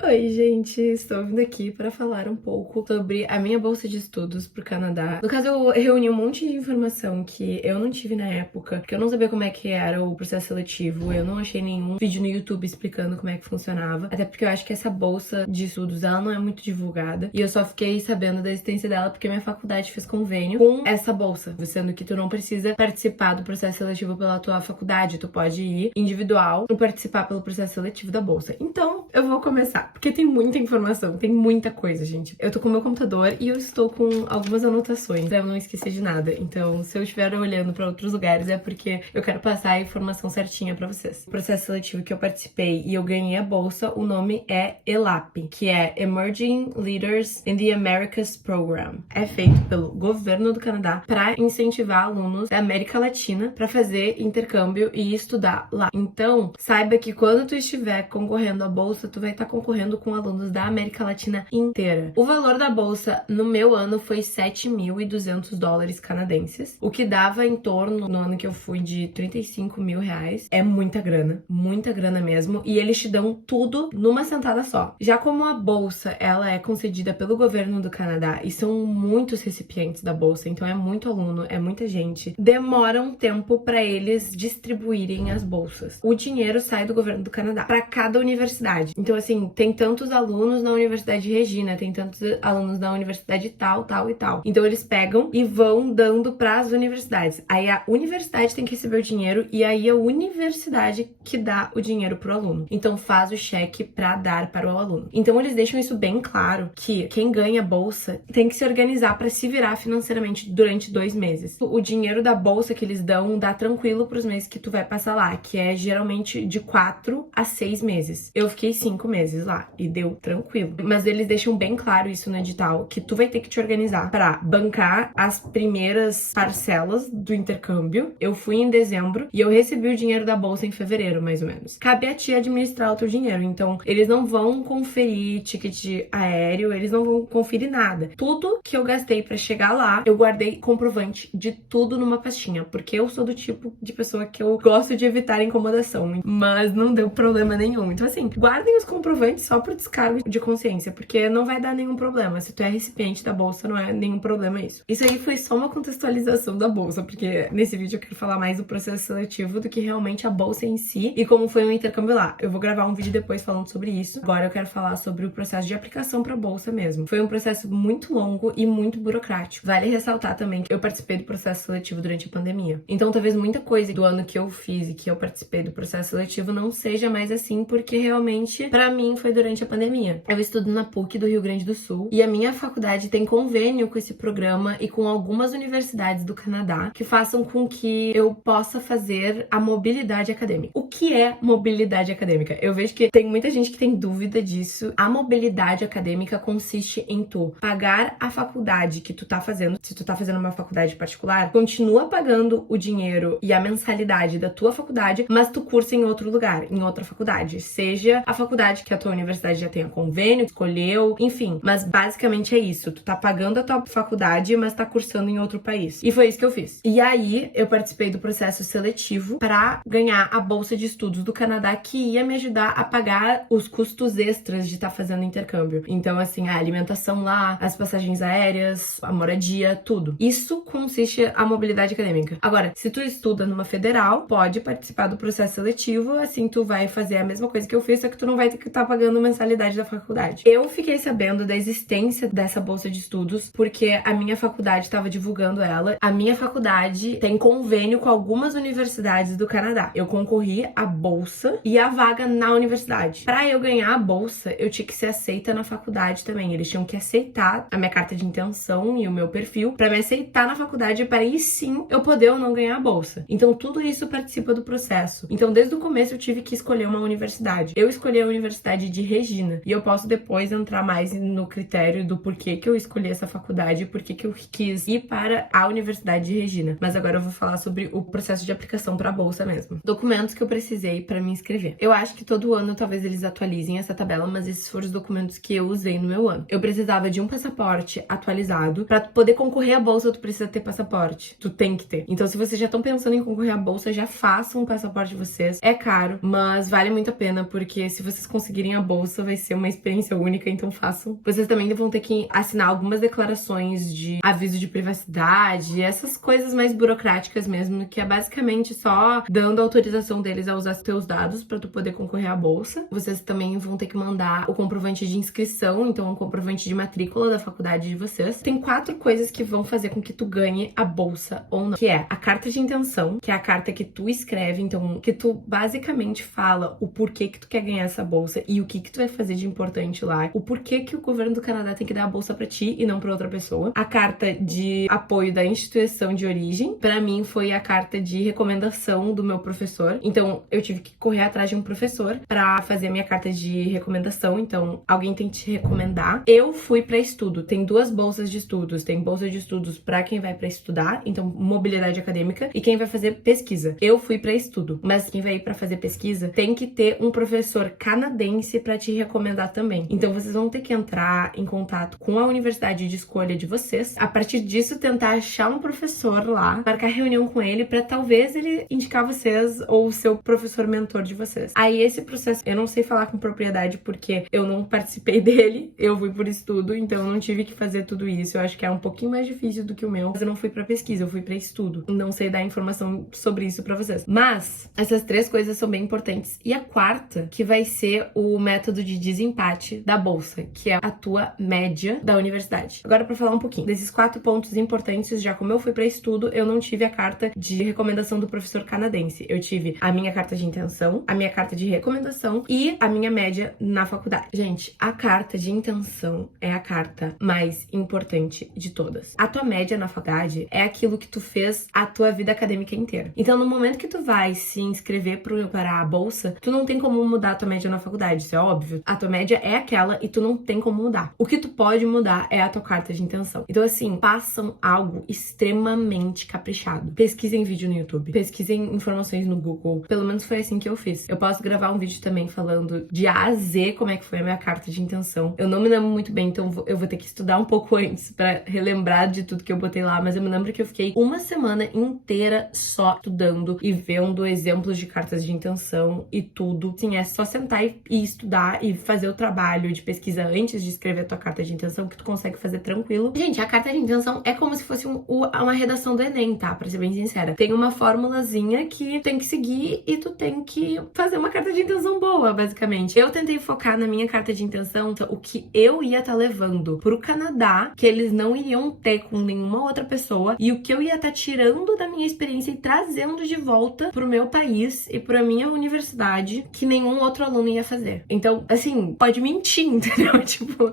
Oi, gente, estou vindo aqui para falar um pouco sobre a minha bolsa de estudos pro Canadá. No caso, eu reuni um monte de informação que eu não tive na época, porque eu não sabia como é que era o processo seletivo, eu não achei nenhum vídeo no YouTube explicando como é que funcionava, até porque eu acho que essa bolsa de estudos, ela não é muito divulgada, e eu só fiquei sabendo da existência dela porque minha faculdade fez convênio com essa bolsa, sendo que tu não precisa participar do processo seletivo pela tua faculdade, tu pode ir individual e participar pelo processo seletivo da bolsa. Então, eu vou começar. Porque tem muita informação, tem muita coisa, gente. Eu tô com o meu computador e eu estou com algumas anotações pra eu não esquecer de nada. Então, se eu estiver olhando pra outros lugares, é porque eu quero passar a informação certinha pra vocês. O processo seletivo que eu participei e eu ganhei a bolsa, o nome é ELAP, que é Emerging Leaders in the Americas Program. É feito pelo governo do Canadá pra incentivar alunos da América Latina pra fazer intercâmbio e estudar lá. Então, saiba que quando tu estiver concorrendo à bolsa, tu vai estar concorrendo com alunos da América Latina inteira. O valor da bolsa no meu ano foi $7.200 canadenses, o que dava em torno, no ano que eu fui, de 35 mil reais. É muita grana mesmo, e eles te dão tudo numa sentada só. Já como a bolsa, ela é concedida pelo governo do Canadá e são muitos recipientes da bolsa, então é muito aluno, é muita gente, demora um tempo para eles distribuírem as bolsas. O dinheiro sai do governo do Canadá para cada universidade. Então, assim, tem tantos alunos na Universidade de Regina, tem tantos alunos na universidade tal, tal e tal. Então eles pegam e vão dando para as universidades. Aí a universidade tem que receber o dinheiro e aí a universidade que dá o dinheiro pro aluno. Então faz o cheque para dar para o aluno. Então eles deixam isso bem claro, que quem ganha bolsa tem que se organizar para se virar financeiramente durante 2 meses. O dinheiro da bolsa que eles dão dá tranquilo pros meses que tu vai passar lá, que é geralmente de 4 a 6 meses. Eu fiquei 5 meses lá e deu tranquilo. Mas eles deixam bem claro isso no edital, que tu vai ter que te organizar pra bancar as primeiras parcelas do intercâmbio. Eu fui em dezembro e eu recebi o dinheiro da bolsa em fevereiro, mais ou menos. Cabe a ti administrar o teu dinheiro, então eles não vão conferir ticket aéreo, eles não vão conferir nada. Tudo que eu gastei pra chegar lá, eu guardei comprovante de tudo numa pastinha, porque eu sou do tipo de pessoa que eu gosto de evitar incomodação, mas não deu problema nenhum. Então assim, guardem os comprovantes só pro descargo de consciência, porque não vai dar nenhum problema. Se tu é recipiente da bolsa, não é nenhum problema isso. Isso aí foi só uma contextualização da bolsa, porque nesse vídeo eu quero falar mais do processo seletivo do que realmente a bolsa em si e como foi o intercâmbio lá. Eu vou gravar um vídeo depois falando sobre isso. Agora eu quero falar sobre o processo de aplicação pra bolsa mesmo. Foi um processo muito longo e muito burocrático. Vale ressaltar também que eu participei do processo seletivo durante a pandemia. Então talvez muita coisa do ano que eu fiz e que eu participei do processo seletivo não seja mais assim, porque realmente pra mim foi durante a pandemia. Eu estudo na PUC do Rio Grande do Sul e a minha faculdade tem convênio com esse programa e com algumas universidades do Canadá que façam com que eu possa fazer a mobilidade acadêmica. O que é mobilidade acadêmica? Eu vejo que tem muita gente que tem dúvida disso. A mobilidade acadêmica consiste em tu pagar a faculdade que tu tá fazendo. Se tu tá fazendo uma faculdade particular, continua pagando o dinheiro e a mensalidade da tua faculdade, mas tu cursa em outro lugar, em outra faculdade. Seja a faculdade que a tua universidade já tenha convênio, escolheu, enfim. Mas basicamente é isso. Tu tá pagando a tua faculdade, mas tá cursando em outro país. E foi isso que eu fiz. E aí, eu participei do processo seletivo pra ganhar a bolsa de estudos do Canadá, que ia me ajudar a pagar os custos extras de estar fazendo intercâmbio. Então, assim, a alimentação lá, as passagens aéreas, a moradia, tudo. Isso consiste a mobilidade acadêmica. Agora, se tu estuda numa federal, pode participar do processo seletivo, assim tu vai fazer a mesma coisa que eu fiz, só que tu não vai ter que estar pagando mensalidade da faculdade. Eu fiquei sabendo da existência dessa bolsa de estudos porque a minha faculdade estava divulgando ela. A minha faculdade tem convênio com algumas universidades do Canadá. Eu concorri à bolsa e à vaga na universidade. Para eu ganhar a bolsa, eu tinha que ser aceita na faculdade também. Eles tinham que aceitar a minha carta de intenção e o meu perfil para me aceitar na faculdade, para aí sim eu poder ou não ganhar a bolsa. Então tudo isso participa do processo. Então desde o começo eu tive que escolher uma universidade. Eu escolhi a Universidade de Regina e eu posso depois entrar mais no critério do porquê que eu escolhi essa faculdade e porquê que eu quis ir para a Universidade de Regina. Mas agora eu vou falar sobre o processo de aplicação para a bolsa mesmo. Documentos que eu precisei para me inscrever. Eu acho que todo ano talvez eles atualizem essa tabela, mas esses foram os documentos que eu usei no meu ano. Eu precisava de um passaporte atualizado. Para poder concorrer à bolsa, tu precisa ter passaporte. Tu tem que ter. Então, se vocês já estão pensando em concorrer à bolsa, já façam um passaporte de vocês. É caro, mas vale muito a pena porque porque se vocês conseguirem a bolsa, vai ser uma experiência única, então façam. Vocês também vão ter que assinar algumas declarações de aviso de privacidade, essas coisas mais burocráticas mesmo, que é basicamente só dando autorização deles a usar teus dados pra tu poder concorrer à bolsa. Vocês também vão ter que mandar o comprovante de inscrição, então o comprovante de matrícula da faculdade de vocês. Tem 4 coisas que vão fazer com que tu ganhe a bolsa ou não, que é a carta de intenção, que é a carta que tu escreve, então que tu basicamente fala o porquê que tu quer ganhar essa bolsa e o que tu vai fazer de importante lá, o porquê que o governo do Canadá tem que dar a bolsa pra ti e não pra outra pessoa. A carta de apoio da instituição de origem, pra mim foi a carta de recomendação do meu professor, então eu tive que correr atrás de um professor pra fazer a minha carta de recomendação, então alguém tem que te recomendar. Eu fui pra estudo, tem 2 bolsas de estudos, tem bolsa de estudos pra quem vai pra estudar, então mobilidade acadêmica, e quem vai fazer pesquisa. Eu fui pra estudo, mas quem vai ir pra fazer pesquisa tem que ter um professor canadense pra te recomendar também. Então vocês vão ter que entrar em contato com a universidade de escolha de vocês, a partir disso tentar achar um professor lá, marcar reunião com ele pra talvez ele indicar vocês ou o seu professor mentor de vocês. Aí esse processo, eu não sei falar com propriedade porque eu não participei dele, eu fui por estudo, então eu não tive que fazer tudo isso. Eu acho que é um pouquinho mais difícil do que o meu, mas eu não fui pra pesquisa, eu fui pra estudo. Não sei dar informação sobre isso pra vocês. Mas essas 3 coisas são bem importantes. E a 4ª, que vai ser o método de desempate da bolsa, que é a tua média da universidade. Agora, pra falar um pouquinho desses 4 pontos importantes, já como eu fui pra estudo, eu não tive a carta de recomendação do professor canadense. Eu tive a minha carta de intenção, a minha carta de recomendação e a minha média na faculdade. Gente, a carta de intenção é a carta mais importante de todas. A tua média na faculdade é aquilo que tu fez a tua vida acadêmica inteira. Então, no momento que tu vai se inscrever para a bolsa, tu não tem como mudar a tua média na faculdade, isso é óbvio. A tua média é aquela e tu não tem como mudar. O que tu pode mudar é a tua carta de intenção. Então, assim, façam algo extremamente caprichado. Pesquisem vídeo no YouTube, pesquisem informações no Google. Pelo menos foi assim que eu fiz. Eu posso gravar um vídeo também falando de A a Z como é que foi a minha carta de intenção. Eu não me lembro muito bem, então eu vou ter que estudar um pouco antes pra relembrar de tudo que eu botei lá, mas eu me lembro que eu fiquei uma semana inteira só estudando e vendo exemplos de cartas de intenção e tudo. Sim, é só sentar e estudar e fazer o trabalho de pesquisa antes de escrever a tua carta de intenção, que tu consegue fazer tranquilo. Gente, a carta de intenção é como se fosse uma redação do Enem, tá? Pra ser bem sincera. Tem uma formulazinha que tem que seguir e tu tem que fazer uma carta de intenção boa, basicamente. Eu tentei focar na minha carta de intenção o que eu ia estar levando pro Canadá, que eles não iriam ter com nenhuma outra pessoa, e o que eu ia estar tirando da minha experiência e trazendo de volta pro meu país e pra minha universidade, que nenhum outro aluno ia fazer. Então, assim, pode mentir, entendeu? Tipo,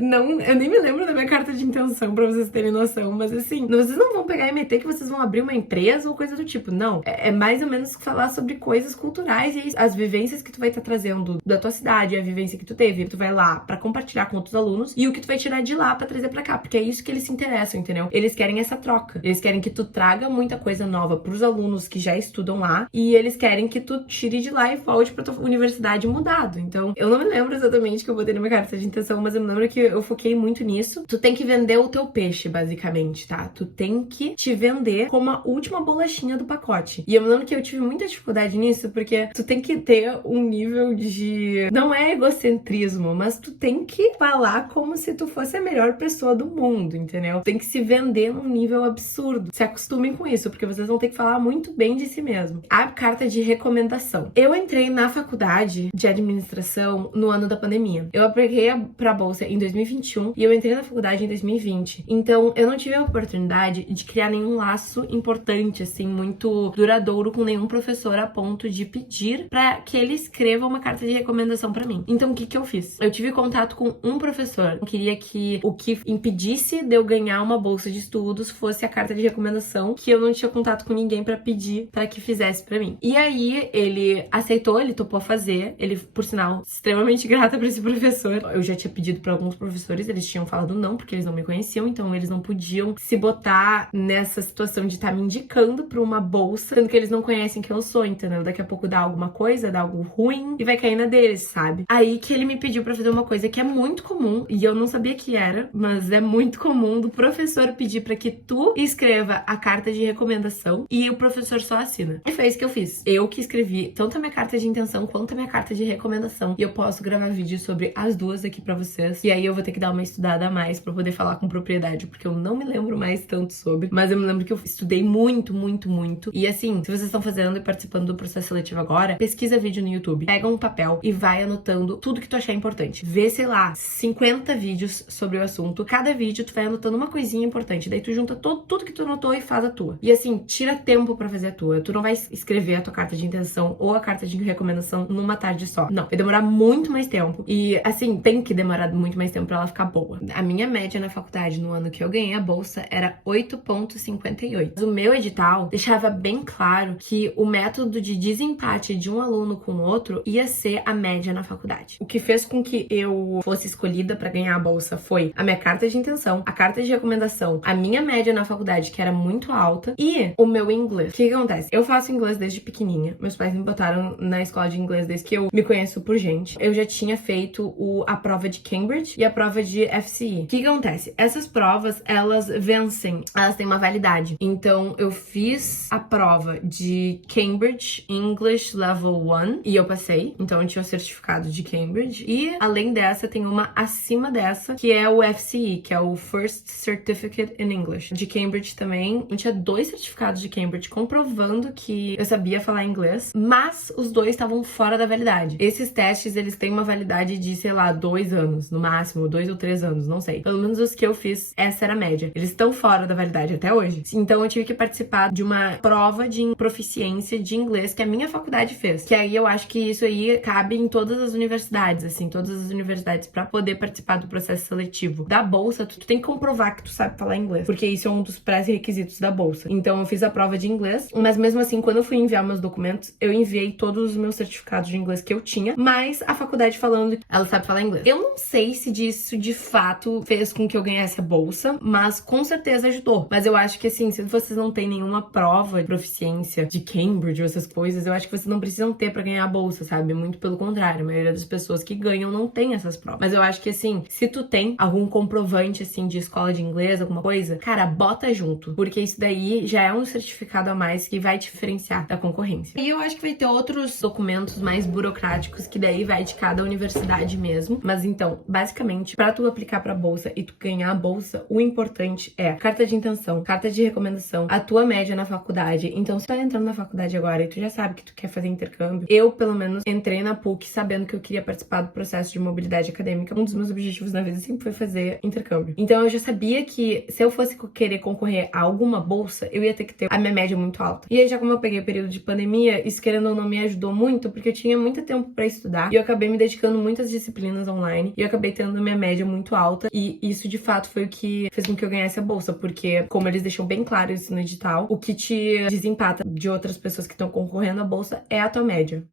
não, eu nem me lembro da minha carta de intenção pra vocês terem noção, mas assim, vocês não vão pegar e meter que vocês vão abrir uma empresa ou coisa do tipo, não. É mais ou menos falar sobre coisas culturais e as vivências que tu vai estar trazendo da tua cidade, a vivência que tu teve, tu vai lá pra compartilhar com outros alunos e o que tu vai tirar de lá pra trazer pra cá, porque é isso que eles se interessam, entendeu? Eles querem essa troca, eles querem que tu traga muita coisa nova pros alunos que já estudam lá e eles querem que tu tire de lá e volte pra tua universidade mudado. Então, eu não me lembro exatamente o que eu botei na minha carta de intenção, mas eu me lembro que eu foquei muito nisso. Tu tem que vender o teu peixe, basicamente, tá? Tu tem que te vender como a última bolachinha do pacote. E eu me lembro que eu tive muita dificuldade nisso, porque tu tem que ter um nível de... Não é egocentrismo, mas tu tem que falar como se tu fosse a melhor pessoa do mundo, entendeu? Tem que se vender num nível absurdo. Se acostumem com isso, porque vocês vão ter que falar muito bem de si mesmo. A carta de recomendação. Eu entrei na faculdade de administração no ano da pandemia. Eu apliquei pra bolsa em 2021 e eu entrei na faculdade em 2020. Então, eu não tive a oportunidade de criar nenhum laço importante, assim, muito duradouro com nenhum professor a ponto de pedir pra que ele escreva uma carta de recomendação pra mim. Então, o que eu fiz? Eu tive contato com um professor. Eu queria que o que impedisse de eu ganhar uma bolsa de estudos fosse a carta de recomendação, que eu não tinha contato com ninguém pra pedir pra que fizesse pra mim. E aí, ele aceitou, ele topou fazer. Ele, por sinal, extremamente grata pra esse professor. Eu já tinha pedido pra alguns professores, eles tinham falado não, porque eles não me conheciam, então eles não podiam se botar nessa situação de estar me indicando pra uma bolsa, sendo que eles não conhecem quem eu sou, entendeu? Daqui a pouco dá alguma coisa, dá algo ruim e vai cair na deles, sabe? Aí que ele me pediu pra fazer uma coisa que é muito comum, e eu não sabia que era, mas é muito comum do professor pedir pra que tu escreva a carta de recomendação e o professor só assina. E foi isso que eu fiz. Eu que escrevi tanto a minha carta de intenção quanto a minha carta de recomendação. E eu posso gravar vídeo sobre as duas aqui pra vocês. E aí eu vou ter que dar uma estudada a mais pra poder falar com propriedade, porque eu não me lembro mais tanto sobre. Mas eu me lembro que eu estudei muito, muito, muito. E assim, se vocês estão fazendo e participando do processo seletivo agora, pesquisa vídeo no YouTube, pega um papel e vai anotando tudo que tu achar importante. Vê, sei lá, 50 vídeos sobre o assunto. Cada vídeo tu vai anotando uma coisinha importante. Daí tu junta tudo que tu anotou e faz a tua. E assim, tira tempo pra fazer a tua. Tu não vai escrever a tua carta de intenção ou a carta de recomendação numa tarde só. Não, vai demorar muito mais tempo. E assim, tem que demorar muito mais tempo pra ela ficar boa. A minha média na faculdade no ano que eu ganhei a bolsa era 8,58. O meu edital deixava bem claro que o método de desempate de um aluno com o outro ia ser a média na faculdade. O que fez com que eu fosse escolhida pra ganhar a bolsa foi a minha carta de intenção, a carta de recomendação, a minha média na faculdade, que era muito alta, e o meu inglês. O que acontece? Eu faço inglês desde pequenininha. Meus pais me botaram na escola de inglês desde que eu me conheço por gente. Eu já tinha feito a prova de Cambridge e a prova de FCE. O que acontece? Essas provas, elas vencem, elas têm uma validade. Então, eu fiz a prova de Cambridge English Level 1 e eu passei. Então, eu tinha o certificado de Cambridge. E, além dessa, tem uma acima dessa, que é o FCE, que é o First Certificate in English. De Cambridge também, eu tinha 2 certificados de Cambridge comprovando que eu sabia falar inglês, mas os 2 estavam fora da validade. Esses testes, eles têm uma validade de, sei lá, 2 anos, no máximo, 2 ou 3 anos, não sei. Pelo menos os que eu fiz, essa era a média. Eles estão fora da validade até hoje. Então, eu tive que participar de uma prova de proficiência de inglês que a minha faculdade fez. Que aí eu acho que isso aí cabe em todas as universidades, assim, todas as universidades pra poder participar do processo seletivo. Da bolsa, tu tem que comprovar que tu sabe falar inglês, porque isso é um dos pré-requisitos da bolsa. Então, eu fiz a prova de inglês, mas mesmo assim, quando eu fui enviar meus documentos, eu enviei todos os meus certificados de inglês que eu tinha, mas a faculdade falando que ela sabe falar inglês. Eu não sei se disso de fato fez com que eu ganhasse a bolsa, mas com certeza ajudou. Mas eu acho que assim, se vocês não têm nenhuma prova de proficiência de Cambridge ou essas coisas, eu acho que vocês não precisam ter pra ganhar a bolsa, sabe? Muito pelo contrário, a maioria das pessoas que ganham não tem essas provas. Mas eu acho que assim, se tu tem algum comprovante assim de escola de inglês, alguma coisa, cara, bota junto, porque isso daí já é um certificado a mais que vai diferenciar da concorrência. E eu acho que vai ter outros documentos mais burocráticos que daí vai de cada universidade mesmo. Mas então, basicamente, pra tu aplicar pra bolsa e tu ganhar a bolsa, o importante é carta de intenção, carta de recomendação, a tua média na faculdade. Então, se tu tá entrando na faculdade agora e tu já sabe que tu quer fazer intercâmbio, eu, pelo menos, entrei na PUC sabendo que eu queria participar do processo de mobilidade acadêmica. Um dos meus objetivos na vida sempre foi fazer intercâmbio. Então, eu já sabia que se eu fosse querer concorrer a alguma bolsa, eu ia ter que ter a minha média muito alta. E aí, já como eu peguei o período de pandemia, isso querendo ou não me ajudou muito, porque eu tinha muito tempo pra estudar e eu acabei me dedicando muitas disciplinas online e eu acabei tendo a minha média muito alta e isso, de fato, foi o que fez com que eu ganhasse a bolsa, porque, como eles deixam bem claro isso no edital, o que te desempata de outras pessoas que estão concorrendo à bolsa é a tua média.